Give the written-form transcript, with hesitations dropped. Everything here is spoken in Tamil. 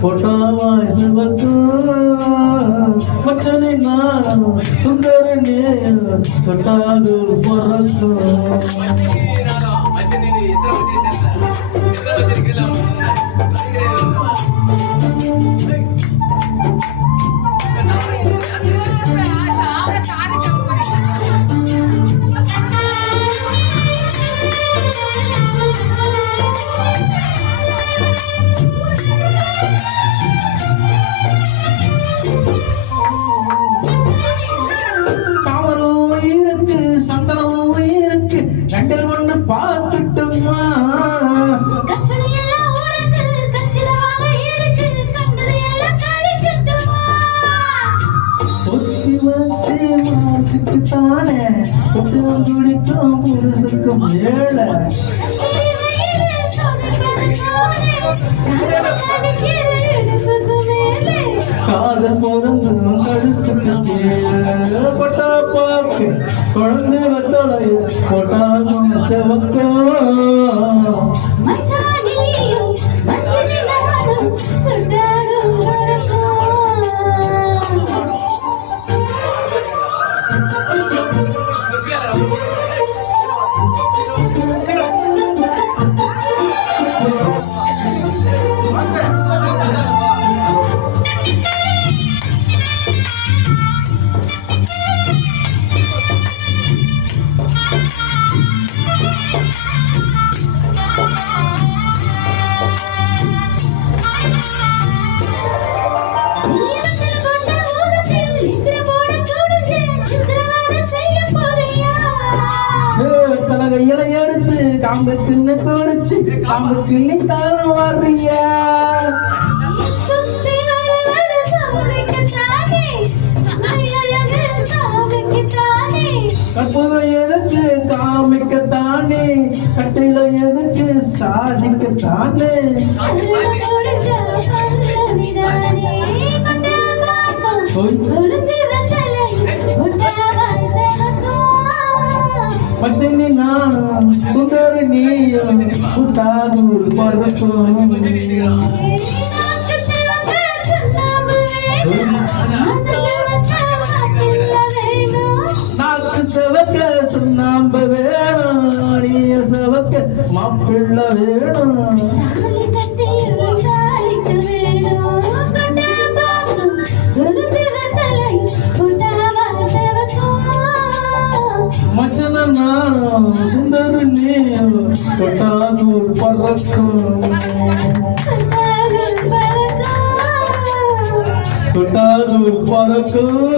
பொட்டாவாய் சிவக்கும் மச்சனை நானும் சுந்தரனே தொட்டாதூர் பறக்கும் கண்டல் ஒன்று பார்த்துட்டுமா பொத்தி வச்சு மாற்றுக்கு தானே பொட்டு குடிக்கும் புருஷுக்கு மேல காதல் பொருந்தும் கழுத்துக்கு கீழே பட்டா பாக்கு குழந்தை வத்தலை போட்டா செவக்கும் தலகையில எடுத்து காம்புக்குன்னு குறிச்சு காம்புக்கு தானம் வர்றியா கற்பனை எதுக்கு காமிக்கத்தானே கட்டில எதுக்கு சாதிக்கத்தானே மச்சனி நானும் சுந்தரி நீயும் புட்டாதூர் பறக்கும் நாக்கு செவக்க சுண்ணாம்பு வேணும் நீய செவக்க மாப்பிள்ள வேணும் மச்சன நானும் சுந்தரி நீயும் தொட்டாதூர் பறக்கும் தொட்டாதூர் பறக்கும்